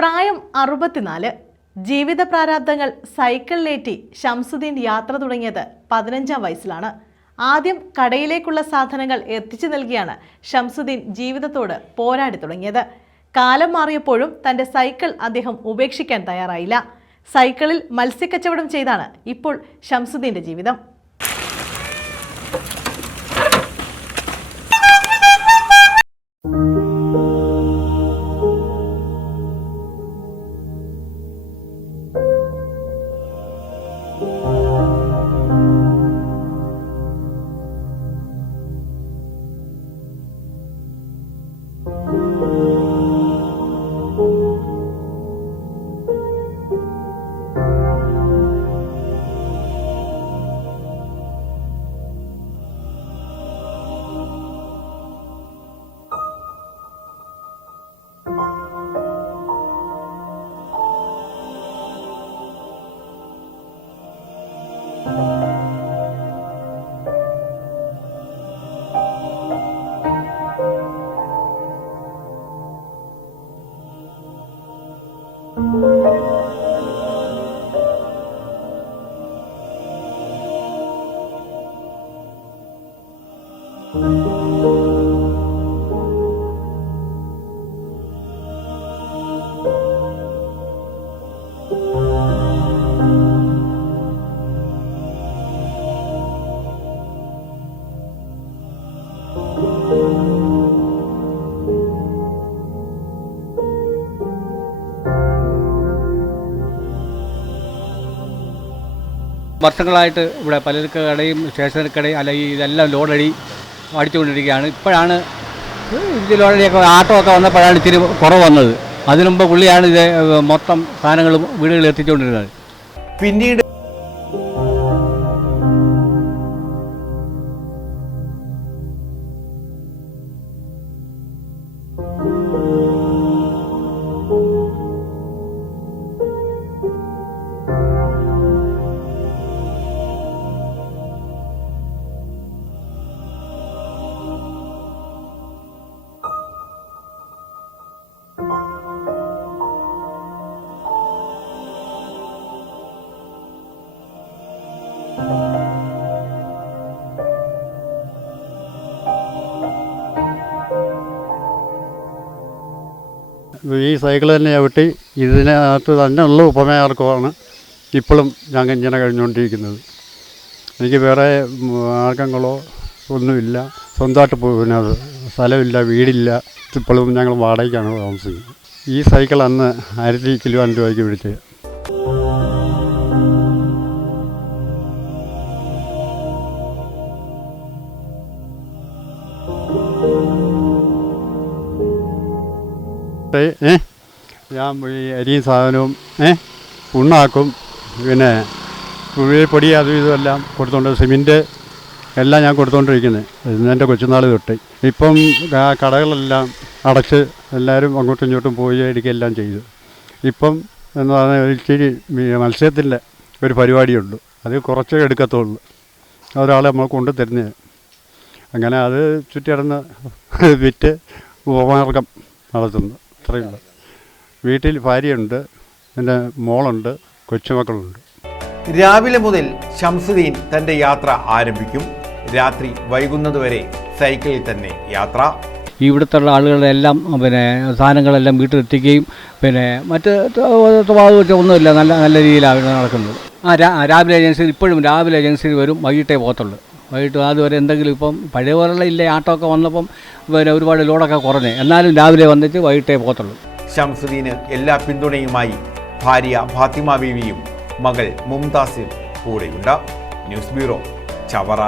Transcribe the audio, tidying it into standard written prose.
പ്രായം 64. ജീവിത പ്രാരാബ്ദങ്ങൾ സൈക്കിളിലേറ്റി ഷംസുദ്ദീൻ യാത്ര തുടങ്ങിയത് 15-ാം വയസ്സിലാണ്. ആദ്യം കടയിലേക്കുള്ള സാധനങ്ങൾ എത്തിച്ചു നൽകിയാണ് ഷംസുദ്ദീൻ ജീവിതത്തോട് പോരാടി തുടങ്ങിയത്. കാലം മാറിയപ്പോഴും തന്റെ സൈക്കിൾ അദ്ദേഹം ഉപേക്ഷിക്കാൻ തയ്യാറായില്ല. സൈക്കിളിൽ മത്സ്യക്കച്ചവടം ചെയ്താണ് ഇപ്പോൾ ഷംസുദ്ദീന്റെ ജീവിതം. വർഷങ്ങളായിട്ട് ഇവിടെ പലചരക്ക് കടയും സ്റ്റേഷനറി കടയും അല്ലെങ്കിൽ ഇതെല്ലാം ലോഡടി അടിച്ചുകൊണ്ടിരിക്കുകയാണ്. ഇപ്പോഴാണ് ഇത് ലോഡടിയൊക്കെ ആട്ടോ ഒക്കെ വന്നപ്പോഴാണ് ഇച്ചിരി കുറവ് വന്നത്. അതിനുമുമ്പ് പുള്ളിയാണ് ഇത് മൊത്തം സാധനങ്ങളും വീടുകളിൽ എത്തിച്ചുകൊണ്ടിരുന്നത്. പിന്നീട് ഈ സൈക്കിൾ തന്നെ ചവിട്ടി ഇതിനകത്ത് തന്നെ ഉള്ള ഉപമയാർക്കമാണ് ഇപ്പോഴും ഞാൻ ഇങ്ങനെ കഴിഞ്ഞുകൊണ്ടിരിക്കുന്നത്. എനിക്ക് വേറെ മാർഗങ്ങളോ ഒന്നുമില്ല. സ്വന്തമായിട്ട് പിന്നെ സ്ഥലമില്ല, വീടില്ല. ഇപ്പോഴും ഞങ്ങൾ വാടകയ്ക്കാണ് താമസിക്കുന്നത്. ഈ സൈക്കിൾ അന്ന് 1000 രൂപയ്ക്ക് പിടിച്ചത്. ഞാൻ ഈ അരിയും സാധനവും പുണ്ണാക്കും, പിന്നെ പൊടി അതും ഇതുമെല്ലാം കൊടുത്തോണ്ട്, സിമെൻറ്റ് എല്ലാം ഞാൻ കൊടുത്തോണ്ടിരിക്കുന്നത് എൻ്റെ കൊച്ചുനാൾ തൊട്ട്. ഇപ്പം കടകളെല്ലാം അടച്ച് എല്ലാവരും അങ്ങോട്ടും ഇങ്ങോട്ടും പോയി എടുക്കുകയെല്ലാം ചെയ്തു. ഇപ്പം എന്ന് പറഞ്ഞാൽ ഇച്ചിരി മത്സ്യത്തിൻ്റെ ഒരു പരിപാടിയുണ്ട്. അത് കുറച്ചേ എടുക്കത്തുള്ളൂ. ഒരാളെ നമ്മൾ കൊണ്ടു തരുന്നത്. അങ്ങനെ അത് ചുറ്റിടന്ന് വിറ്റ് ഉപമാർഗം നടത്തുന്നു. അത്രയുള്ളൂ. വീട്ടിൽ ഭാര്യയുണ്ട്, എൻ്റെ മോളുണ്ട്, കൊച്ചുമക്കളുണ്ട്. രാവിലെ മുതൽ ഷംസുദ്ദീൻ തൻ്റെ യാത്ര ആരംഭിക്കും. രാത്രി വൈകുന്നതുവരെ സൈക്കിളിൽ തന്നെ യാത്ര. ഇവിടുത്തെ ആളുകളെല്ലാം പിന്നെ സാധനങ്ങളെല്ലാം വീട്ടിലെത്തിക്കുകയും പിന്നെ മറ്റ് ഒന്നുമില്ല, നല്ല രീതിയിലാണ് നടക്കുന്നത്. രാവിലെ ഏജൻസിയിൽ ഇപ്പോഴും രാവിലെ ഏജൻസിയിൽ വരും, വൈകിട്ടേ പോകത്തുള്ളൂ. വൈകിട്ട് അതുവരെ എന്തെങ്കിലും ഇപ്പം പഴയ പോലുള്ള ഇല്ല, ആട്ടോ ഒക്കെ വന്നപ്പം പിന്നെ ഒരുപാട് ലോഡൊക്കെ കുറഞ്ഞ്, എന്നാലും രാവിലെ വന്നിട്ട് വൈകിട്ടേ പോകത്തുള്ളൂ. ഷംസുദ്ദീന് എല്ലാ പിന്തുണയുമായി ഭാര്യ ഫാത്തിമ ബീവിയും മകൾ മുംതാസിൽ കൂടെയുണ്ട്. News bureau, Chavara.